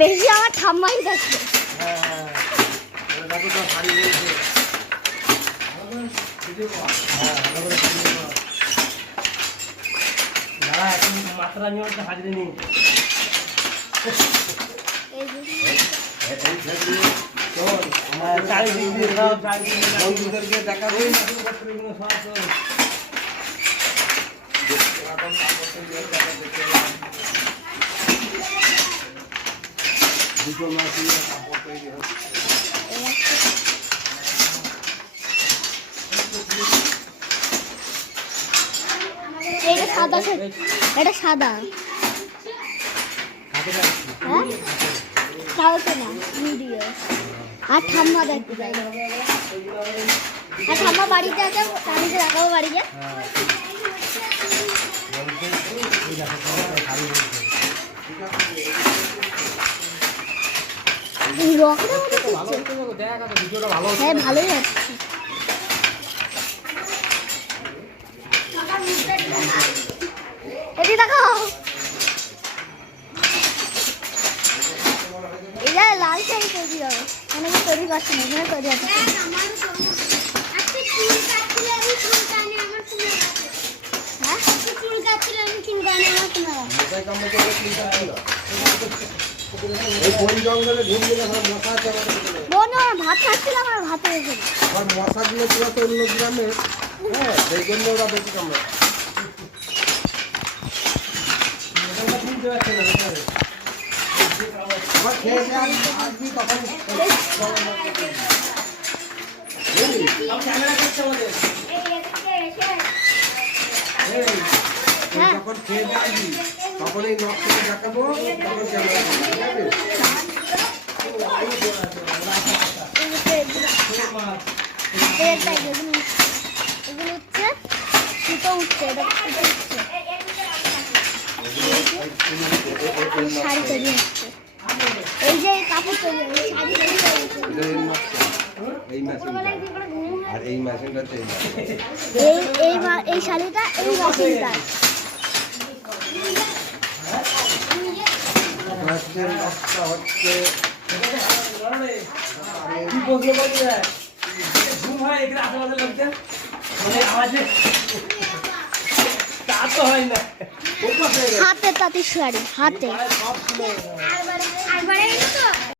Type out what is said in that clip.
বেশি আমার ঠাম্মাই দেখছে। মাত্রা নিয়ে হাজিরে নিয়ে বন্ধুদেরকে দেখাবে দুটো মাছ কাপড় তৈরি হচ্ছে। এটা সাদা, এটা সাদা। হ্যাঁ সাদা না মিডিয়াম। আর ঠাম্মা দেখতে যাই, আর ঠাম্মা বাড়িতে আছে, বাড়িতে রাখাবো বাড়িতে। হ্যাঁ ভালোই আছে। এটি দেখো, এটা লাল শাড়ি তৈরি হবে, অনেকে তৈরি করছে না, এখানে তৈরি আছে। ভাত খাচ্ছিলাম আর ভাতে মশাগুলো পুরো তো অন্য গ্রামে, হ্যাঁ সেই জন্য ওরা বেশি কামড়ায়। যখন খেয়ে আসবি তখন এই নকশাটা দেখাবো, তখন ক্যামেরা ঠিক আছে। এগুলো হচ্ছে সুতো উঠছে, এটা সুতো উঠছে, শাড়ি তৈরি হচ্ছে। এই যে কাপড় তৈরি হচ্ছে, শাড়ি তৈরি হচ্ছে। আর এই মেশিনটাতে এই শাড়িটা এই মেশিনটা। হচ্ছে হাতে তাঁতের শাড়ি, হাতে।